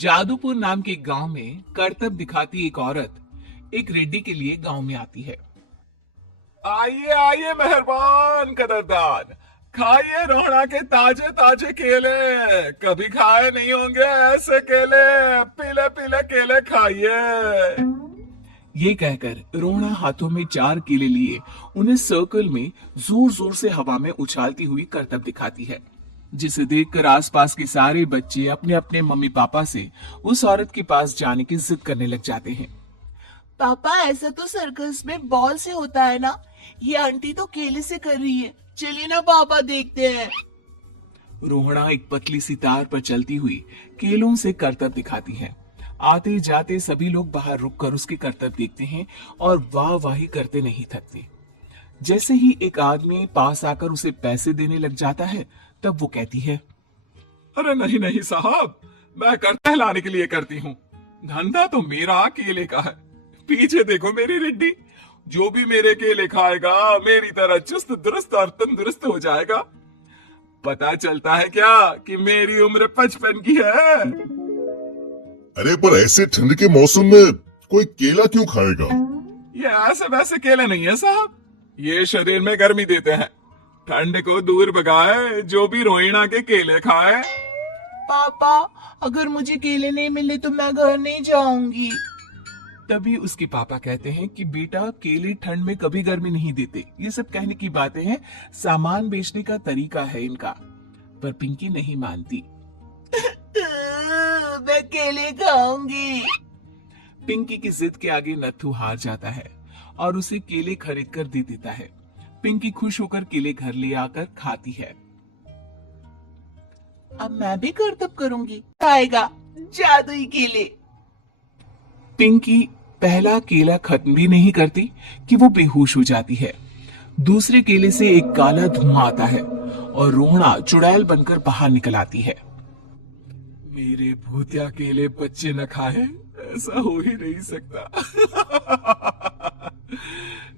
जादूपुर नाम के गांव में करतब दिखाती एक औरत एक रेड्डी के लिए गांव में आती है। आइए आइए मेहरबान कदरदान, खाइए रोहड़ा के ताजे ताजे केले। कभी खाए नहीं होंगे ऐसे केले। पीले पीले केले खाइए। ये कहकर रोहड़ा हाथों में 4 केले लिए उन्हें सर्कल में जोर जोर से हवा में उछालती हुई करतब दिखाती है, जिसे देखकर आसपास के सारे बच्चे अपने अपने मम्मी पापा से उस औरत के पास जाने की जिद करने लग जाते हैं। पापा, ऐसा तो सर्कस में बॉल से होता है ना, ये आंटी तो केले से कर रही है। चलिए ना पापा, देखते हैं। रोहड़ा एक पतली सी तार पर चलती हुई केलों से करतब दिखाती है। आते जाते सभी लोग बाहर रुककर उसके करतब देखते हैं और वाह वाही करते नहीं थकते। जैसे ही एक आदमी पास आकर उसे पैसे देने लग जाता है, तब वो कहती है, अरे नहीं नहीं साहब, मैं करते लाने के लिए करती हूँ। धंधा तो मेरा केले का है। पीछे देखो मेरी रिड्डी, जो भी मेरे केले खाएगा मेरी तरह चुस्त दुरुस्त और तंदुरुस्त हो जाएगा। पता चलता है क्या कि मेरी उम्र 55 की है। अरे पर ऐसे ठंड के मौसम में कोई केला क्यों खाएगा? ये ऐसे वैसे केले नहीं है साहब, ये शरीर में गर्मी देते हैं। ठंड को दूर भगाए जो भी रोहिणा के केले खाए। पापा, अगर मुझे केले नहीं मिले तो मैं घर नहीं जाऊंगी। तभी उसके पापा कहते हैं कि बेटा, केले ठंड में कभी गर्मी नहीं देते। ये सब कहने की बातें हैं, सामान बेचने का तरीका है इनका। पर पिंकी नहीं मानती। मैं केले खाऊंगी। पिंकी की जिद के आगे नत्थू हार जाता है और उसे केले खरीद कर दे देता है। पिंकी खुश होकर केले घर ले आकर खाती है। अब मैं भी करतब करूंगी। खाएगा जादुई केले। पिंकी पहला केला खत्म भी नहीं करती कि वो बेहोश हो जाती है। दूसरे केले से एक काला धुआं आता है और रोहड़ा चुड़ैल बनकर बाहर निकल आती है। मेरे भूतिया केले बच्चे न खाए, ऐसा हो ही नहीं सकता।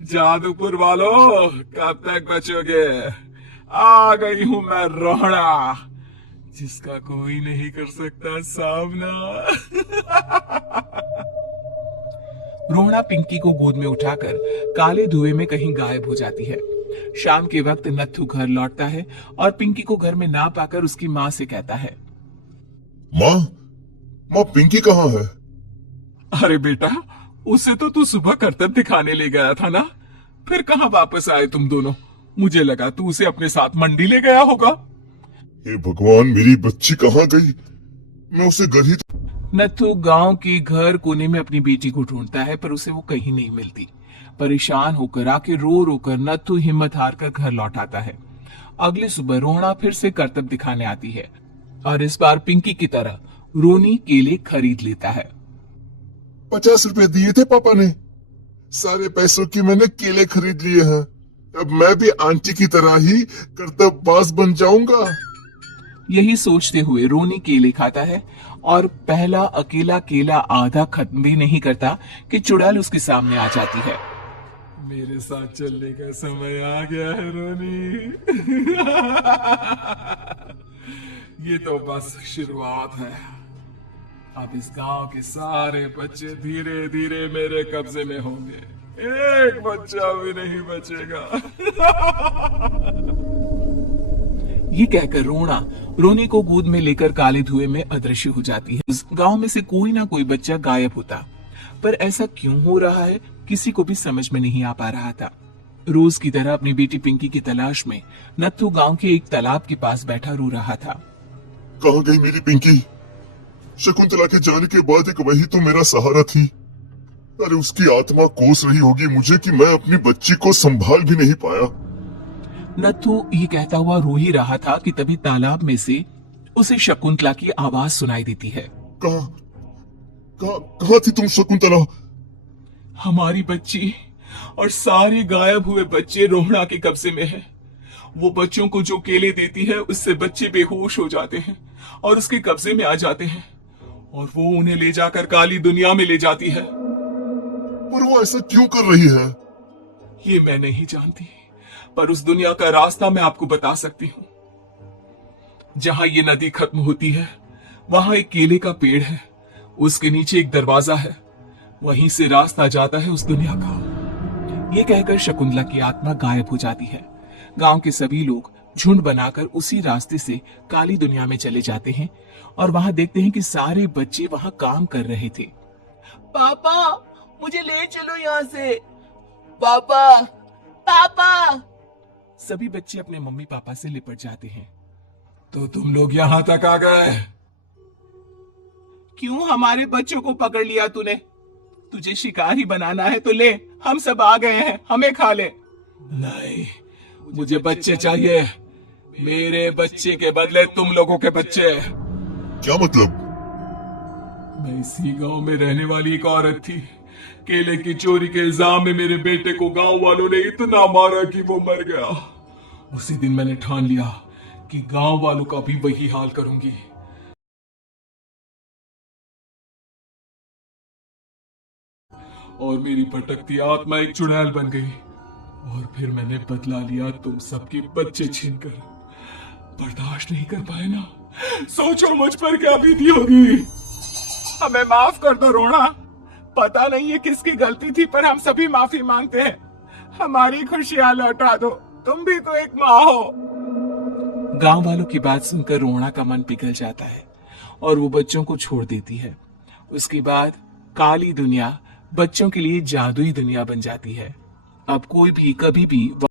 जादूपुर वालों, कब तक बचोगे? आ गई हूं मैं रोहड़ा, जिसका कोई नहीं कर सकता सामना। रोहड़ा पिंकी को गोद में उठाकर काले धुएं में कहीं गायब हो जाती है। शाम के वक्त नत्थू घर लौटता है और पिंकी को घर में ना पाकर उसकी माँ से कहता है, माँ पिंकी कहाँ है? अरे बेटा, उसे तो तू सुबह करतब दिखाने ले गया था ना, फिर कहाँ वापस आए तुम दोनों? मुझे लगा तू उसे अपने साथ मंडी ले गया होगा। हे भगवान, मेरी बच्ची कहाँ गई? मैं उसे घर ही नत्थू गांव के घर कोने में अपनी बेटी को ढूंढता है, पर उसे वो कहीं नहीं मिलती। परेशान होकर आके रो रो कर नत्थू हिम्मत हार कर घर लौट आता है। अगली सुबह रोहड़ा फिर से करतब दिखाने आती है और इस बार पिंकी की तरह रोनी केले खरीद लेता है। 50 रुपए दिए थे पापा ने, सारे पैसों की मैंने केले खरीद लिए हैं। अब मैं भी आंटी की तरह ही करतबबाज बन जाऊंगा। यही सोचते हुए रोनी केले खाता है और पहला अकेला केला आधा खत्म भी नहीं करता कि चुड़ैल उसके सामने आ जाती है। मेरे साथ चलने का समय आ गया है रोनी। ये तो बस शुरुआत है। अब इस गांव के सारे बच्चे धीरे धीरे मेरे कब्जे में होंगे। एक बच्चा भी नहीं बचेगा। ये कहकर रोना रोनी को गोद में लेकर काले धुएं में अदृश्य हो जाती है। उस गांव में से कोई ना कोई बच्चा गायब होता, पर ऐसा क्यों हो रहा है किसी को भी समझ में नहीं आ पा रहा था। रोज की तरह अपनी बेटी पिंकी की तलाश में नत्थू गांव के एक तालाब के पास बैठा रो रहा था। कहाँ गई मेरी पिंकी? शकुंतला के जाने के बाद एक वही तो मेरा सहारा थी। अरे उसकी आत्मा कोस रही होगी मुझे कि मैं अपनी बच्ची को संभाल भी नहीं पाया। नत्थू ये कहता हुआ रो ही रहा था कि तभी तालाब में से उसे शकुंतला की आवाज सुनाई देती है। कहाँ थी तुम शकुंतला? हमारी बच्ची और सारे गायब हुए बच्चे रोहड़ा के कब्जे में है। वो बच्चों को जो केले देती है उससे बच्चे बेहोश हो जाते हैं और उसके कब्जे में आ जाते हैं और वो उन्हें ले जाकर काली दुनिया में ले जाती है। पर वो ऐसा क्यों कर रही है? ये मैं नहीं जानती, पर उस दुनिया का रास्ता मैं आपको बता सकती हूँ। जहां ये नदी खत्म होती है वहां एक केले का पेड़ है उसके नीचे एक दरवाजा है, वहीं से रास्ता जाता है उस दुनिया का। ये कहकर शकुंतला की आत्मा गायब हो जाती है। गांव के सभी लोग झुंड बनाकर उसी रास्ते से काली दुनिया में चले जाते हैं और वहां देखते हैं कि सारे बच्चे वहां काम कर रहे थे। पापा मुझे ले चलो यहाँ से। पापा पापा। सभी बच्चे अपने मम्मी पापा से लिपट जाते हैं। तो तुम लोग यहां तक आ गए? क्यों हमारे बच्चों को पकड़ लिया तूने? तुझे शिकारी बनाना है तो ले, हम सब आ गए हैं, हमें खा ले। नहीं, मुझे बच्चे चाहिए, मेरे बच्चे के बदले तुम लोगों के बच्चे। क्या मतलब? मैं इसी गांव में रहने वाली एक औरत थी। केले की चोरी के इल्जाम में मेरे बेटे को गांव वालों ने इतना मारा कि वो मर गया। उसी दिन मैंने ठान लिया कि गांव वालों का भी वही हाल करूंगी। और मेरी भटकती आत्मा एक चुड़ैल बन गई और फिर मैंने बदला लिया तुम सबके बच्चे छीनकर। बर्दाश्त नहीं कर पाए ना, सोचो मुझ पर क्या बीती होगी। हमें माफ कर दो रोना, पता नहीं है किसकी गलती थी पर हम सभी माफी मांगते हैं। हमारी खुशियां लौटा दो, तुम भी तो एक माँ हो। गांव वालों की बात सुनकर रोना का मन पिघल जाता है और वो बच्चों को छोड़ देती है। उसके बाद काली दुनिया बच्चों के लिए जादुई दुनिया बन जाती है। अब कोई भी कभी भी